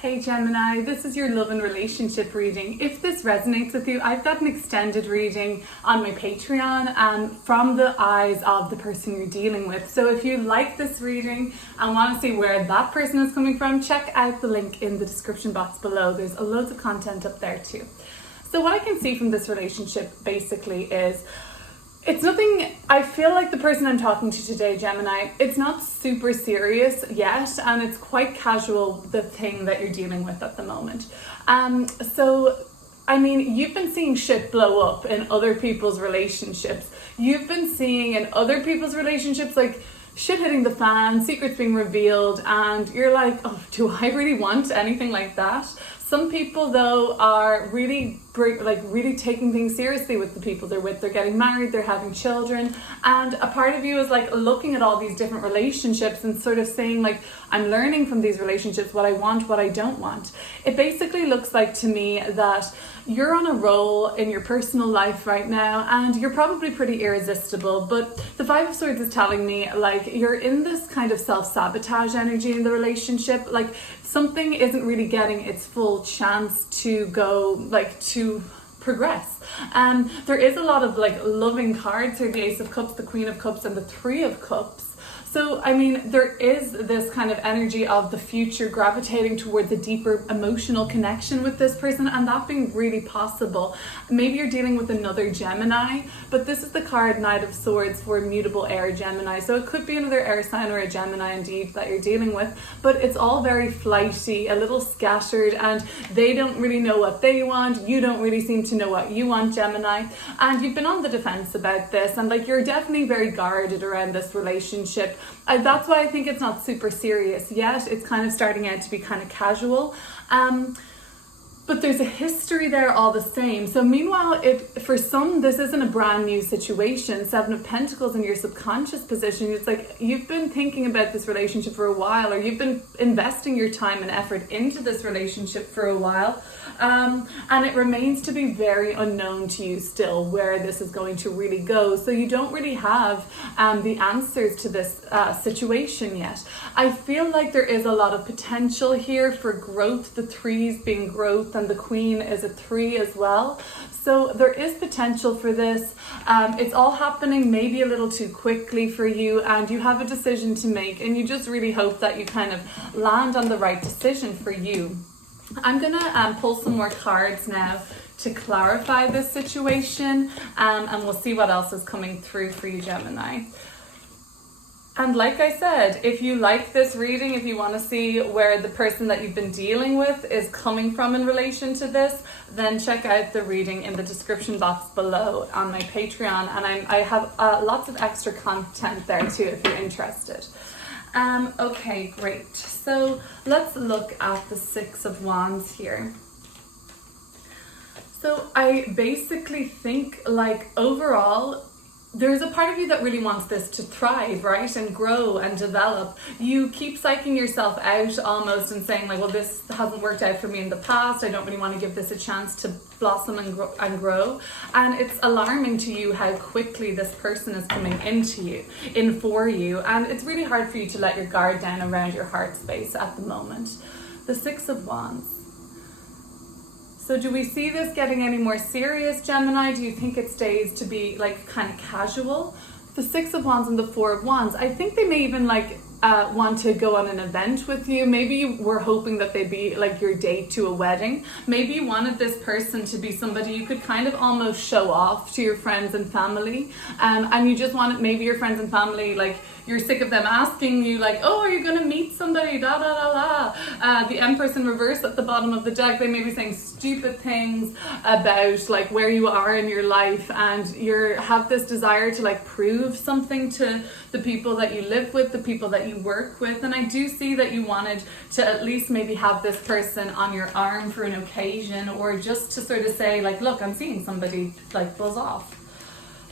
Hey Gemini, this is your love and relationship reading. If this resonates with you, I've got an extended reading on my Patreon from the eyes of the person you're dealing with. So if you like this reading and want to see where that person is coming from, check out the link in the description box below. There's loads of content up there too. So what I can see from this relationship basically is it's nothing. I feel like the person I'm talking to today, Gemini, it's not super serious yet, and it's quite casual, the thing that you're dealing with at the moment. I mean, you've been seeing shit blow up in other people's relationships. You've been seeing in other people's relationships, like, shit hitting the fan, secrets being revealed, and you're like, oh, do I really want anything like that? Some people, though, are really taking things seriously with the people they're with. They're getting married, they're having children, and a part of you is like looking at all these different relationships and sort of saying, like, I'm learning from these relationships what I want, what I don't want. It basically looks like to me that you're on a roll in your personal life right now, and you're probably pretty irresistible, but the Five of Swords is telling me, like, you're in this kind of self-sabotage energy in the relationship. Like, something isn't really getting its full chance to go, like, to progress. There is a lot of like loving cards here, the Ace of Cups, the Queen of Cups, and the Three of Cups. So, I mean, there is this kind of energy of the future gravitating towards a deeper emotional connection with this person, and that being really possible. Maybe you're dealing with another Gemini, but this is the card Knight of Swords for mutable air Gemini. So it could be another air sign or a Gemini indeed that you're dealing with, but it's all very flighty, a little scattered, and they don't really know what they want. You don't really seem to know what you want, Gemini. And you've been on the defense about this, and like, you're definitely very guarded around this relationship. That's why I think it's not super serious yet. It's kind of starting out to be kind of casual. But there's a history there all the same. So meanwhile, if for some this isn't a brand new situation, Seven of Pentacles in your subconscious position, it's like you've been thinking about this relationship for a while, or you've been investing your time and effort into this relationship for a while. And it remains to be very unknown to you still where this is going to really go. So you don't really have the answers to this situation yet. I feel like there is a lot of potential here for growth, the threes being growth, and the Queen is a 3 as well. So there is potential for this. It's all happening maybe a little too quickly for you, and you have a decision to make, and you just really hope that you kind of land on the right decision for you. I'm gonna pull some more cards now to clarify this situation, and we'll see what else is coming through for you, Gemini. And like I said, if you like this reading, if you want to see where the person that you've been dealing with is coming from in relation to this, then check out the reading in the description box below on my Patreon. And I have lots of extra content there too if you're interested. Okay, great. So let's look at the Six of Wands here. So I basically think, like, overall, there's a part of you that really wants this to thrive, right? And grow and develop. You keep psyching yourself out almost and saying, like, well, this hasn't worked out for me in the past. I don't really want to give this a chance to blossom and grow. And it's alarming to you how quickly this person is coming in for you. And it's really hard for you to let your guard down around your heart space at the moment. The Six of Wands. So do we see this getting any more serious, Gemini? Do you think it stays to be like kind of casual? The Six of Wands and the Four of Wands, I think they may even like want to go on an event with you. Maybe you were hoping that they'd be like your date to a wedding. Maybe you wanted this person to be somebody you could kind of almost show off to your friends and family. And you just wanted, maybe your friends and family, like, you're sick of them asking you, like, oh, are you going to meet somebody, da da da da. The Empress in reverse at the bottom of the deck, they may be saying stupid things about like where you are in your life, and you have this desire to like prove something to the people that you live with, the people that you work with. And I do see that you wanted to at least maybe have this person on your arm for an occasion, or just to sort of say, like, look, I'm seeing somebody, like, buzz off.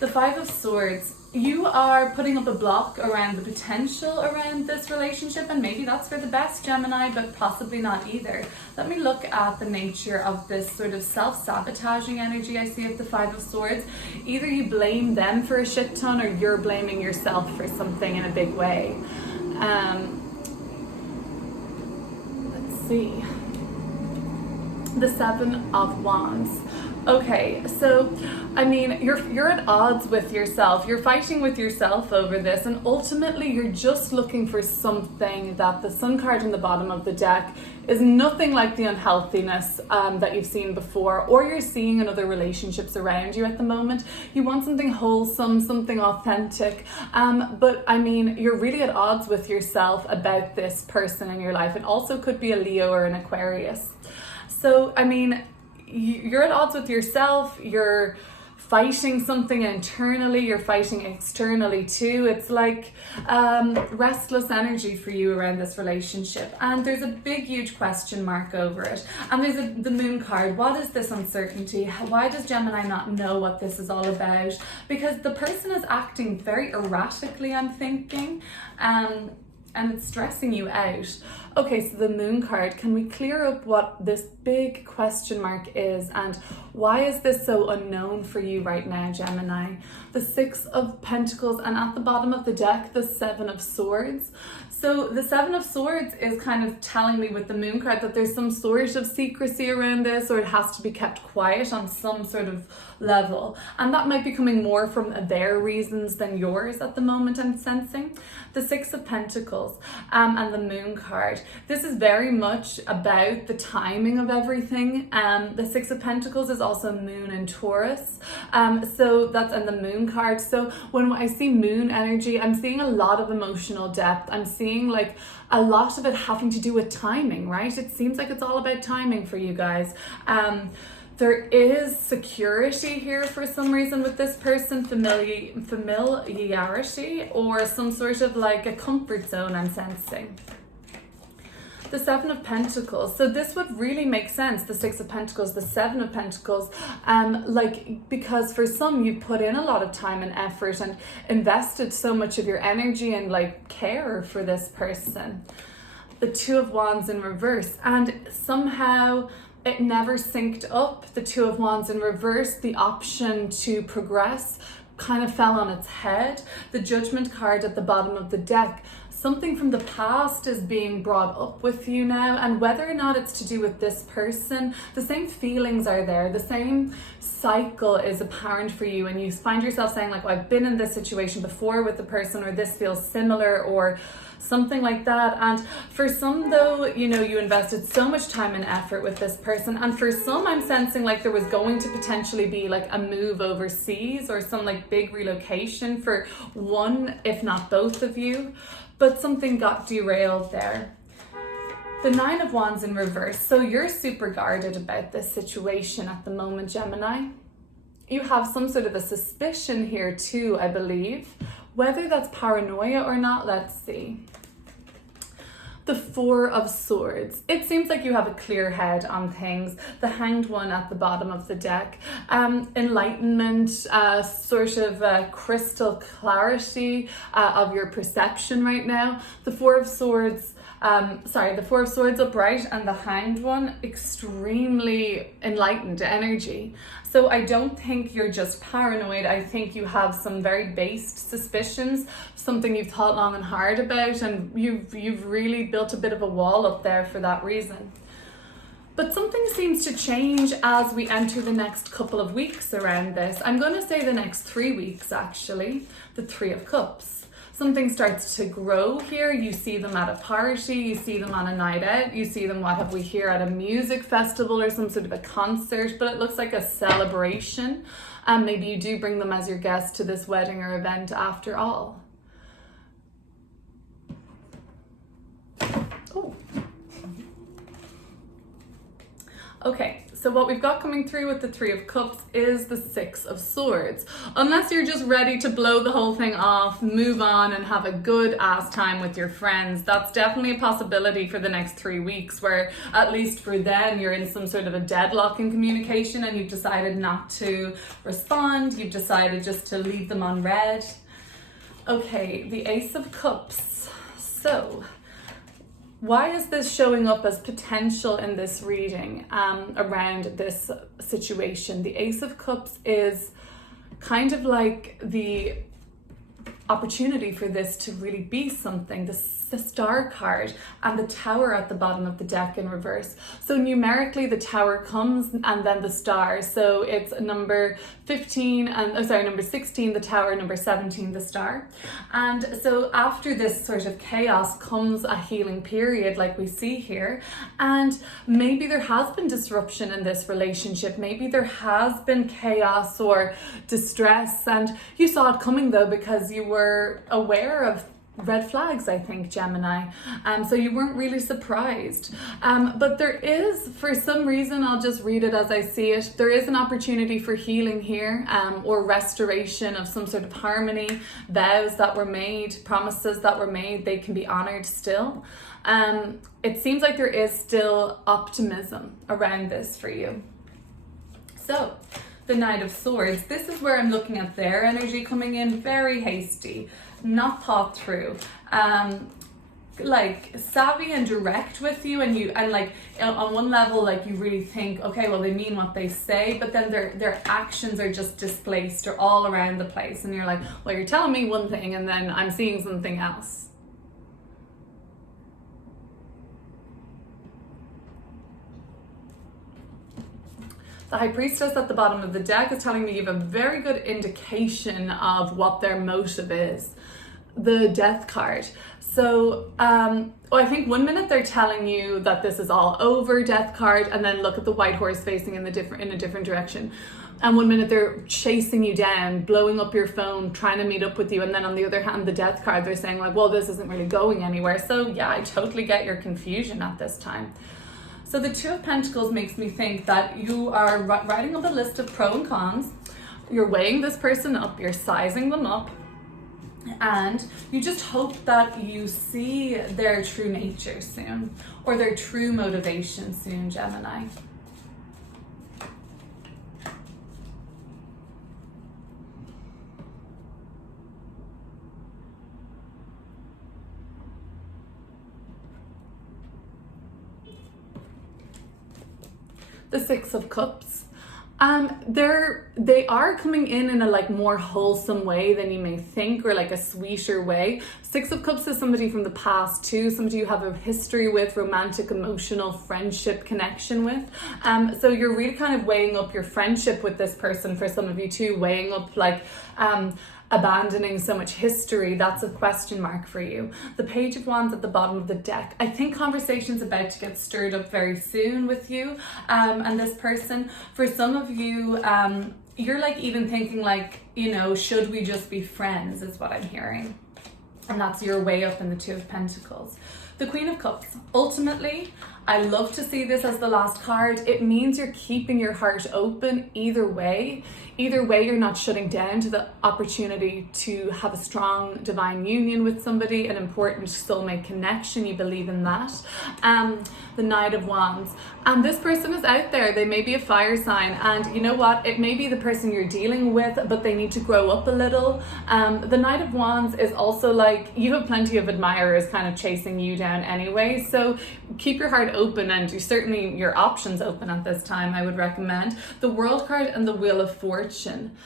The Five of Swords. You are putting up a block around the potential around this relationship, and maybe that's for the best, Gemini, but possibly not either. Let me look at the nature of this sort of self-sabotaging energy I see of the Five of Swords. Either you blame them for a shit ton, or you're blaming yourself for something in a big way. Let's see. The Seven of Wands. Okay, so I mean, you're at odds with yourself. You're fighting with yourself over this, and ultimately you're just looking for something that the Sun card in the bottom of the deck is nothing like the unhealthiness that you've seen before, or you're seeing in other relationships around you at the moment. You want something wholesome, something authentic, but I mean, you're really at odds with yourself about this person in your life. It also could be a Leo or an Aquarius. So, I mean, you're at odds with yourself, you're fighting something internally, you're fighting externally too. It's like restless energy for you around this relationship. And there's a big, huge question mark over it. And there's the Moon card. What is this uncertainty? Why does Gemini not know what this is all about? Because the person is acting very erratically, I'm thinking. And it's stressing you out. Okay, so the Moon card, can we clear up what this big question mark is and why is this so unknown for you right now, Gemini? The Six of Pentacles, and at the bottom of the deck, the Seven of Swords. So the Seven of Swords is kind of telling me with the Moon card that there's some sort of secrecy around this, or it has to be kept quiet on some sort of level. And that might be coming more from their reasons than yours at the moment, I'm sensing. The Six of Pentacles and the Moon card. This is very much about the timing of everything. The Six of Pentacles is also Moon in Taurus. So that's in the Moon card. So when I see Moon energy, I'm seeing a lot of emotional depth. I'm seeing like a lot of it having to do with timing, right? It seems like it's all about timing for you guys. There is security here for some reason with this person, familiarity, or some sort of like a comfort zone I'm sensing. The Seven of Pentacles. So this would really make sense. The Six of Pentacles, the Seven of Pentacles, because for some you've put in a lot of time and effort and invested so much of your energy and like care for this person. The Two of Wands in reverse, and somehow it never synced up. The Two of Wands in reverse, the option to progress kind of fell on its head. The Judgment card at the bottom of the deck, something from the past is being brought up with you now, and whether or not it's to do with this person, the same feelings are there, the same cycle is apparent for you, and you find yourself saying like, well, I've been in this situation before with the person, or this feels similar, or something like that. And for some though, you know, you invested so much time and effort with this person, and for some I'm sensing like there was going to potentially be like a move overseas or some like big relocation for one, if not both of you, but something got derailed there. The Nine of Wands in reverse. So you're super guarded about this situation at the moment, Gemini. You have some sort of a suspicion here too, I believe. Whether that's paranoia or not, let's see. The Four of Swords. It seems like you have a clear head on things. The Hanged One at the bottom of the deck. Enlightenment, sort of crystal clarity of your perception right now. The Four of Swords, the Four of Swords upright, and the Hanged One, extremely enlightened energy. So I don't think you're just paranoid. I think you have some very based suspicions, something you've thought long and hard about, and you've really built a bit of a wall up there for that reason. But something seems to change as we enter the next couple of weeks around this. I'm going to say the next 3 weeks, actually. The Three of Cups. Something starts to grow here. You see them at a party, you see them on a night out, you see them, what have we here, at a music festival or some sort of a concert, but it looks like a celebration. And maybe you do bring them as your guest to this wedding or event after all. Oh. Okay. So what we've got coming through with the Three of Cups is the Six of Swords. Unless you're just ready to blow the whole thing off, move on and have a good ass time with your friends, that's definitely a possibility for the next 3 weeks, where at least for them you're in some sort of a deadlock in communication and you've decided not to respond, you've decided just to leave them on red. Okay, the Ace of Cups. So why is this showing up as potential in this reading around this situation? The Ace of Cups is kind of like the opportunity for this to really be something. the Star card and the Tower at the bottom of the deck in reverse. So numerically the Tower comes and then the Star. So it's number 15 and number 16 the Tower, number 17 the Star. And so after this sort of chaos comes a healing period like we see here, and maybe there has been disruption in this relationship, maybe there has been chaos or distress, and you saw it coming though because you were aware of red flags, I think, Gemini. So you weren't really surprised. But there is, for some reason, I'll just read it as I see it, there is an opportunity for healing here, or restoration of some sort of harmony, vows that were made, promises that were made, they can be honored still. It seems like there is still optimism around this for you. So, the Knight of Swords, this is where I'm looking at their energy coming in, very hasty, not thought through, like savvy and direct with you, and like on one level, like you really think, okay, well, they mean what they say, but then their actions are just displaced or all around the place, and you're like, well, you're telling me one thing and then I'm seeing something else. The High Priestess at the bottom of the deck is telling me you have a very good indication of what their motive is. The Death card. So, I think 1 minute they're telling you that this is all over, Death card, and then look at the white horse facing in a different direction. And 1 minute they're chasing you down, blowing up your phone, trying to meet up with you. And then on the other hand, the Death card, they're saying like, well, this isn't really going anywhere. So yeah, I totally get your confusion at this time. So the Two of Pentacles makes me think that you are writing up a list of pros and cons. You're weighing this person up, you're sizing them up, and you just hope that you see their true nature soon, or their true motivation soon, Gemini. The Six of Cups. They are coming in a like more wholesome way than you may think, or like a sweeter way. Six of Cups is somebody from the past too, somebody you have a history with, romantic, emotional, friendship connection with. So you're really kind of weighing up your friendship with this person, for some of you too, weighing up like abandoning so much history. That's a question mark for you. The Page of Wands at the bottom of the deck. I think conversation's about to get stirred up very soon with you and this person. For some of you, you're like even thinking like, you know, should we just be friends, is what I'm hearing. And that's your way up in the Two of Pentacles. The Queen of Cups. Ultimately, I love to see this as the last card. It means you're keeping your heart open either way. Either way, you're not shutting down to the opportunity to have a strong divine union with somebody, an important soulmate connection. You believe in that. The Knight of Wands. And this person is out there. They may be a fire sign. And you know what? It may be the person you're dealing with, but they need to grow up a little. The Knight of Wands is also like, you have plenty of admirers kind of chasing you down anyway. So keep your heart open, and you certainly your options open at this time, I would recommend. The World card and the Wheel of Fortune.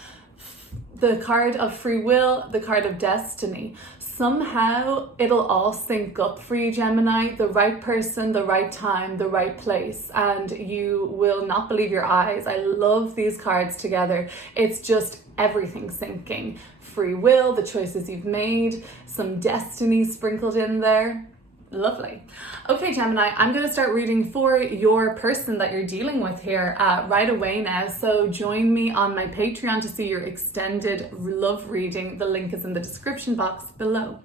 The card of free will, the card of destiny. Somehow it'll all sync up for you, Gemini. The right person, the right time, the right place, and you will not believe your eyes. I love these cards together. It's just everything syncing. Free will, the choices you've made, some destiny sprinkled in there. Lovely. Okay, Gemini, I'm going to start reading for your person that you're dealing with here right away now. So join me on my Patreon to see your extended love reading. The link is in the description box below.